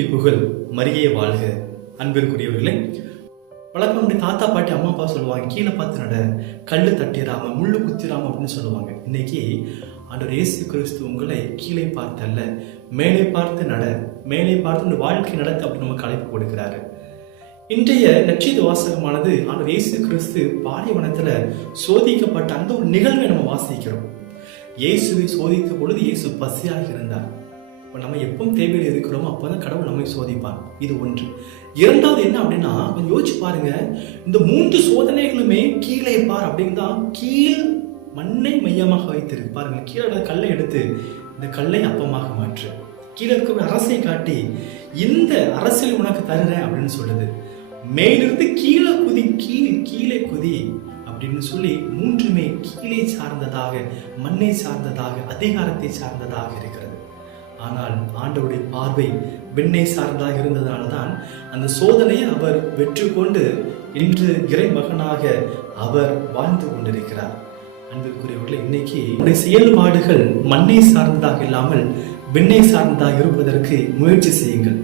இயேசுவுக்கே புகழ், மரியே வாழ்க. அன்பிற்குரியவர்களே, வழக்கம் அப்படி தாத்தா பாட்டி அம்மா அப்பா சொல்லுவாங்க, கீழே பார்த்து நட, கல்லு தட்டிடாம முள்ளு குத்திராம அப்படின்னு சொல்லுவாங்க. இன்னைக்கு ஆண்டவர் இயேசு கிறிஸ்து உங்களை கீழே பார்த்து அல்ல, மேலே பார்த்து நட, மேலே பார்த்து வாழ்க்கை நடத்த அப்படின்னு நமக்கு அழைப்பு கொடுக்கிறாரு. இன்றைய நற்செய்தி வாசகமானது ஆண்டவர் இயேசு கிறிஸ்து பாலைவனத்துல சோதிக்கப்பட்ட அந்த ஒரு நிகழ்வை நம்ம வாசிக்கிறோம். இயேசுவை சோதித்த பொழுது இயேசு பசியாக இருந்தார். நம்ம எப்பவும் தேவையில் இருக்கிறோமோ அப்பதான் கடவுள் நம்மை சோதிப்பார். இது ஒன்று. இரண்டாவது என்ன அப்படின்னா, கொஞ்சம் யோசிச்சு பாருங்க, இந்த 3 சோதனைகளுமே கீழே பார் அப்படின்னு தான் கீழ் மண்ணை மையமாக வைத்திருக்கு. பாருங்க, கீழே கல்லை எடுத்து இந்த கல்லை அப்பமாக மாற்று, கீழே இருக்கிற அரசை காட்டி இந்த அரசியல் உனக்கு தருறேன் அப்படின்னு சொல்லுது. மேலிருந்து கீழே குதி, கீழே குதி அப்படின்னு சொல்லி மூன்றுமே கீழே சார்ந்ததாக, மண்ணை சார்ந்ததாக, அதிகாரத்தை சார்ந்ததாக இருக்கிறது. ஆனால் ஆண்டவருடைய பார்வை விண்ணை சார்ந்ததாக இருந்ததால்தான் அந்த சோதனையை அவர் வெற்றி கொண்டு இன்று இறை மகனாக அவர் வாழ்ந்து கொண்டிருக்கிறார். அன்பிற்குரியவர்களே, இன்னைக்கு செயல்பாடுகள் மண்ணை சார்ந்ததாக இல்லாமல் விண்ணை சார்ந்ததாக இருப்பதற்கு முயற்சி செய்யுங்கள்.